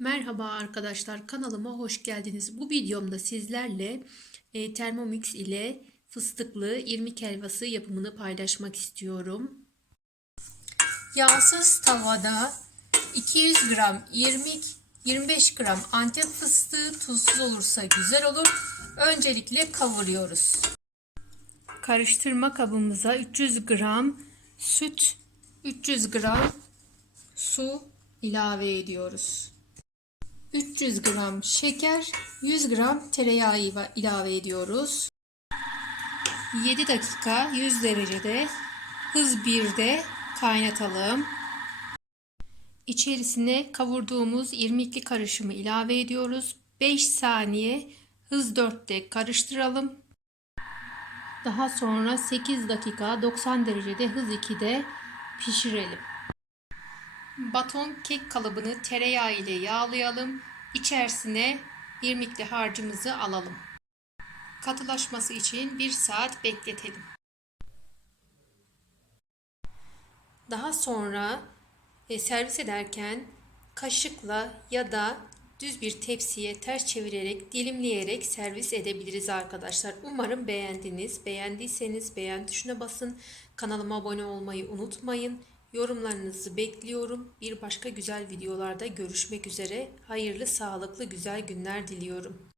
Merhaba arkadaşlar kanalıma hoş geldiniz. Bu videomda sizlerle e, Thermomix ile fıstıklı irmik helvası yapımını paylaşmak istiyorum. Yağsız tavada 200 gram irmik, 25 gram antep fıstığı tuzsuz olursa güzel olur. Öncelikle kavuruyoruz. Karıştırma kabımıza 300 gram süt, 300 gram su ilave ediyoruz. 300 gram şeker, 100 gram tereyağı ilave ediyoruz. 7 dakika 100 derecede hız 1'de kaynatalım. İçerisine kavurduğumuz irmikli karışımı ilave ediyoruz. 5 saniye hız 4'te karıştıralım. Daha sonra 8 dakika 90 derecede hız 2'de pişirelim. Baton kek kalıbını tereyağı ile yağlayalım. İçerisine irmikli harcımızı alalım. Katılaşması için 1 saat bekletelim. Daha sonra e, servis ederken kaşıkla ya da düz bir tepsiye ters çevirerek dilimleyerek servis edebiliriz arkadaşlar. Umarım beğendiniz. Beğendiyseniz beğen tuşuna basın. Kanalıma abone olmayı unutmayın. Yorumlarınızı bekliyorum. Bir başka güzel videolarda görüşmek üzere. Hayırlı, sağlıklı, güzel günler diliyorum.